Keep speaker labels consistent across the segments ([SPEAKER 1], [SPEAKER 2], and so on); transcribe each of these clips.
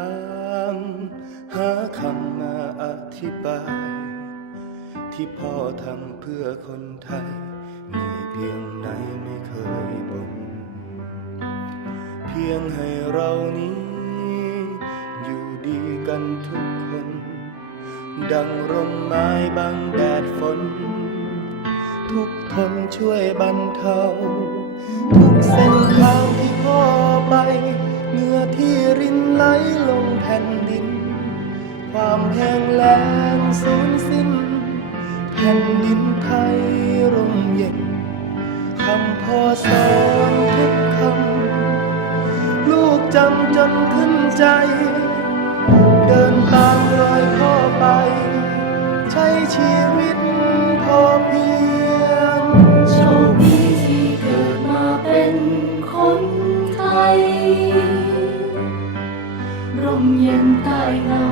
[SPEAKER 1] าม หาคำมาอธิบาย ที่พ่อทำเพื่อคนไทย มีเพียงไหนไม่เคยบ่นเพียงให้เรานี้ อยู่ดีกันทุกคน ดังร่มไม้บางแดดฝน ทุกทนช่วยบรรเทา ทุกเส้นทาง ไหลลงแผ่นดิน ความแห้งแล้งสูญสิ้น แผ่นดินไทยร่มเย็นคำพอสอนทุกคำ ลูกจำจนขึ้นใจ 年代了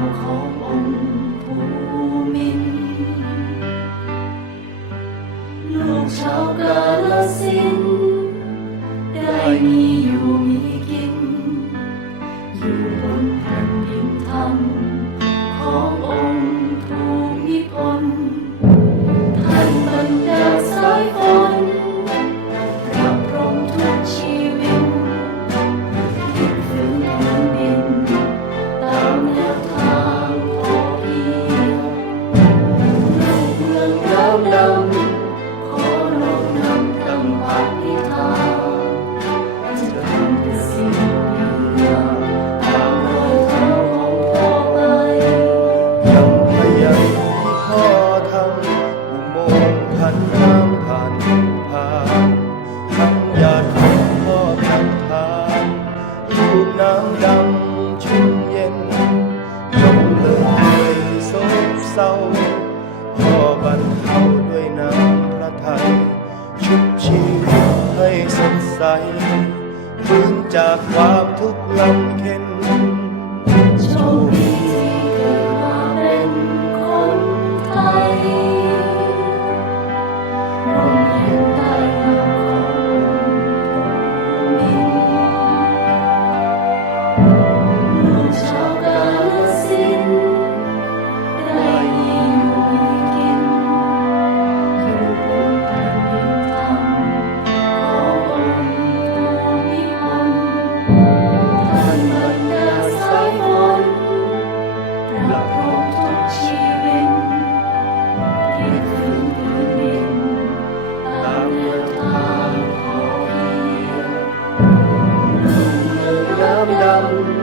[SPEAKER 1] ศร้าพ่อบรรเทาด้วยน้ำพระทัยชุบชีวิตให้สดใสฟื้นจากความทุกข์ลำเค็
[SPEAKER 2] ญ Hallelujah.